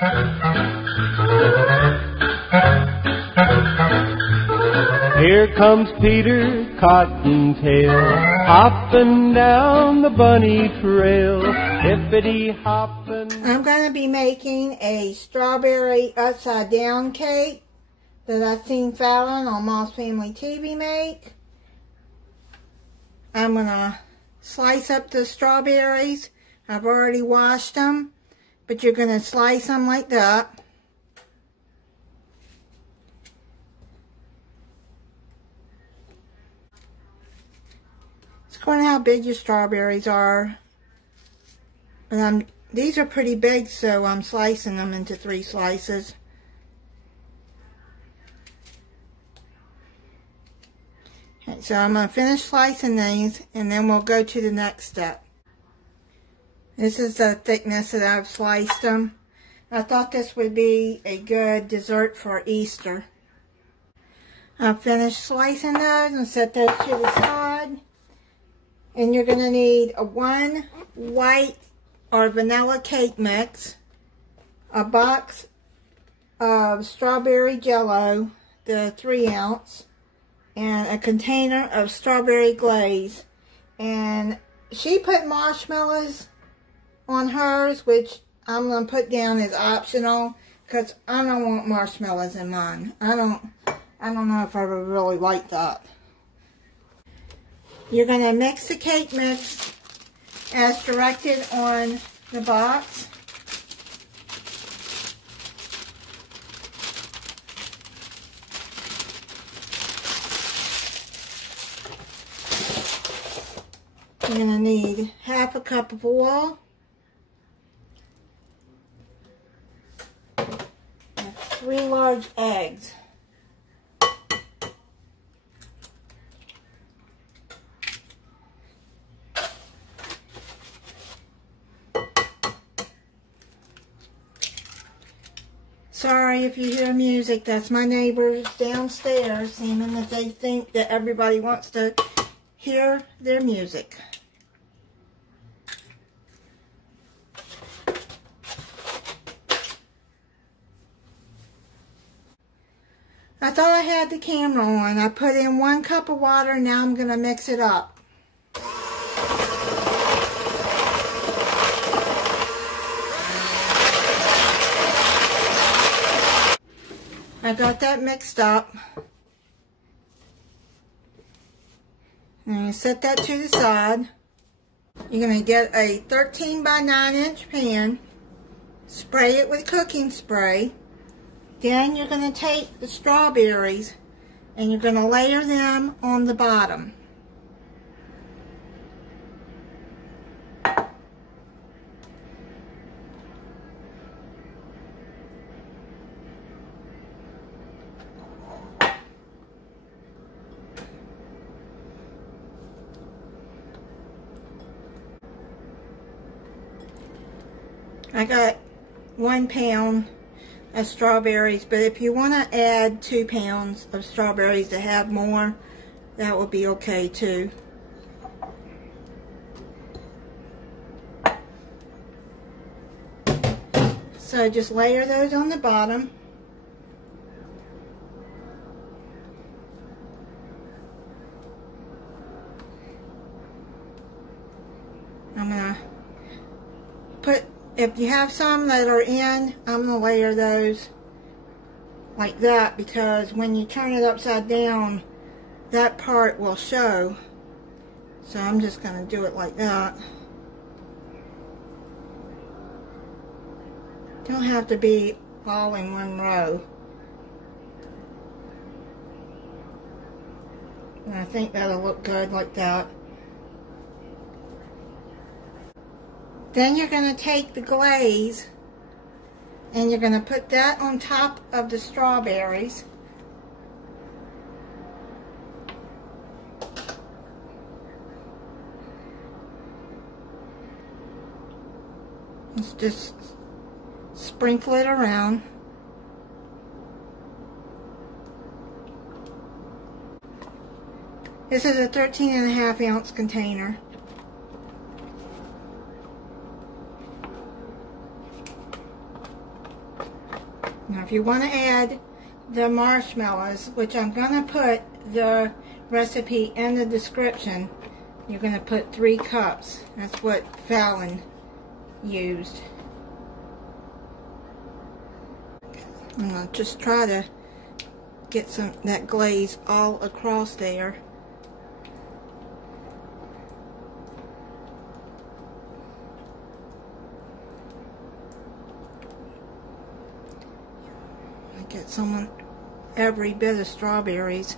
Here comes Peter Cottontail, hopping down the bunny trail, hippity-hopping. I'm going to be making a strawberry upside-down cake that I've seen Fallon on Moss Family TV make. I'm going to slice up the strawberries. I've already washed them, but you're going to slice them like that. According to how big your strawberries are. And these are pretty big, so I'm slicing them into 3 slices. Okay, so I'm going to finish slicing these, and then we'll go to the next step. This is the thickness that I've sliced them. I thought this would be a good dessert for Easter. I'll finish slicing those and set those to the side. And you're going to need a 1 white or vanilla cake mix, a box of strawberry jello, the 3-ounce, and a container of strawberry glaze. And she put marshmallows on hers, which I'm going to put down as optional because I don't want marshmallows in mine. I don't know if I would really like that. You're going to mix the cake mix as directed on the box. You're going to need half a cup of oil, and 3 large eggs. Sorry if you hear music, that's my neighbors downstairs, seeming that they think that everybody wants to hear their music. I thought I had the camera on. I put in 1 cup of water, now I'm going to mix it up. I got that mixed up. I'm going to set that to the side. You're going to get a 13 by 9 inch pan, spray it with cooking spray. Then you're going to take the strawberries and you're going to layer them on the bottom. I got 1 pound of strawberries, but if you want to add 2 pounds of strawberries to have more, that would be okay too. So just layer those on the bottom. I'm going to put, if you have some that are in, I'm going to layer those like that, because when you turn it upside down, that part will show. So I'm just going to do it like that. Don't have to be all in one row. And I think that'll look good like that. Then you're going to take the glaze and you're going to put that on top of the strawberries. Let's just sprinkle it around. This is a 13.5 ounce container. Now if you want to add the marshmallows, which I'm going to put the recipe in the description, you're going to put 3 cups. That's what Fallon used. I'm going to just try to get that glaze all across there. I get every bit of strawberries.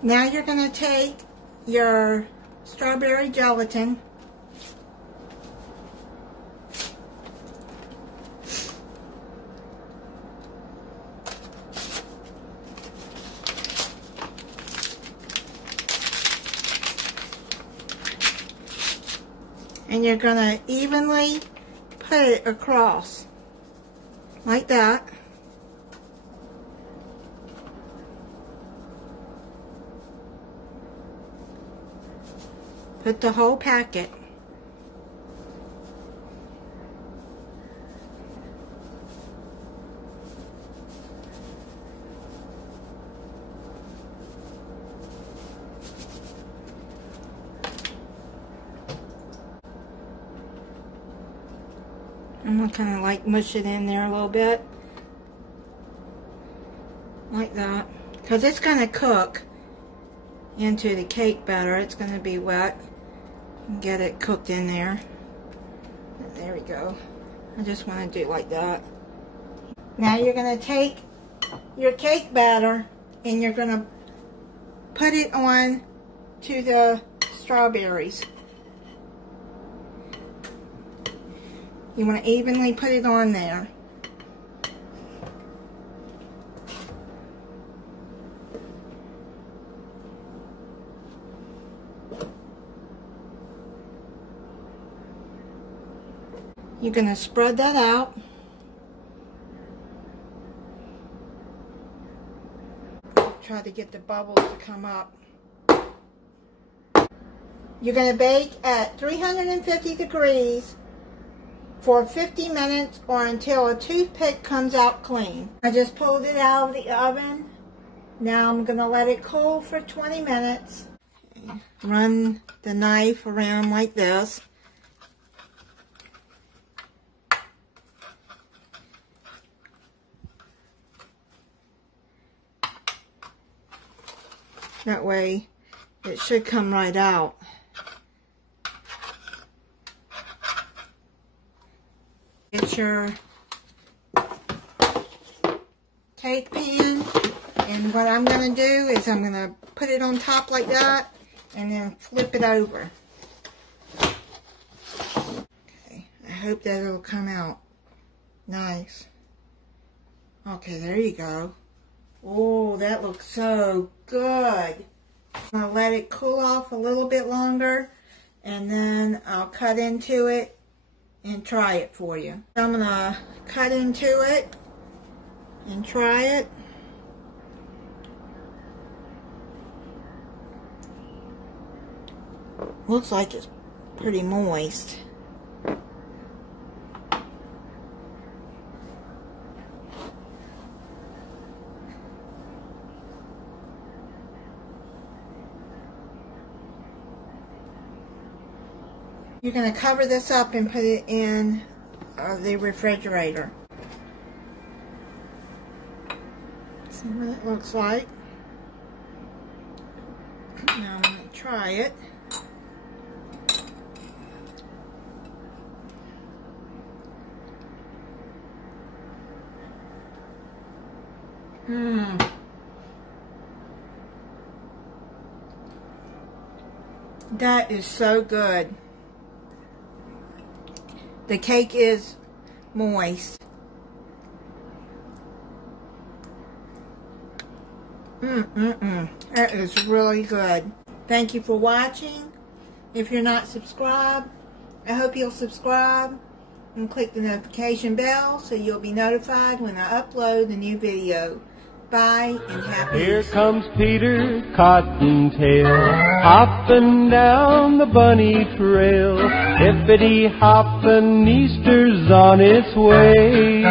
Now you're going to take your strawberry gelatin and you're going to evenly put it across like that. Put the whole packet. I'm going to kind of like mush it in there a little bit. Like that. Because it's going to cook into the cake batter. It's going to be wet. Get it cooked in there. There we go. I just want to do it like that. Now you're going to take your cake batter and you're going to put it on to the strawberries. You want to evenly put it on there. You're going to spread that out. Try to get the bubbles to come up. You're going to bake at 350 degrees for 50 minutes or until a toothpick comes out clean. I just pulled it out of the oven. Now I'm going to let it cool for 20 minutes. Run the knife around like this. That way it should come right out. Get your cake pan, and what I'm going to do is I'm going to put it on top like that and then flip it over. Okay, I hope that it'll come out nice. Okay, there you go. Oh, that looks so good. I'm going to let it cool off a little bit longer, and then I'll cut into it and try it for you. I'm going to cut into it and try it. Looks like it's pretty moist. You're going to cover this up and put it in the refrigerator. See what it looks like. Now I'm going to try it. That is so good. The cake is moist. That is really good. Thank you for watching. If you're not subscribed, I hope you'll subscribe and click the notification bell so you'll be notified when I upload the new video. Bye and happy Here Easter. comes Peter Cottontail, hopping down the bunny trail. Hippity hoppin', Easter's on its way.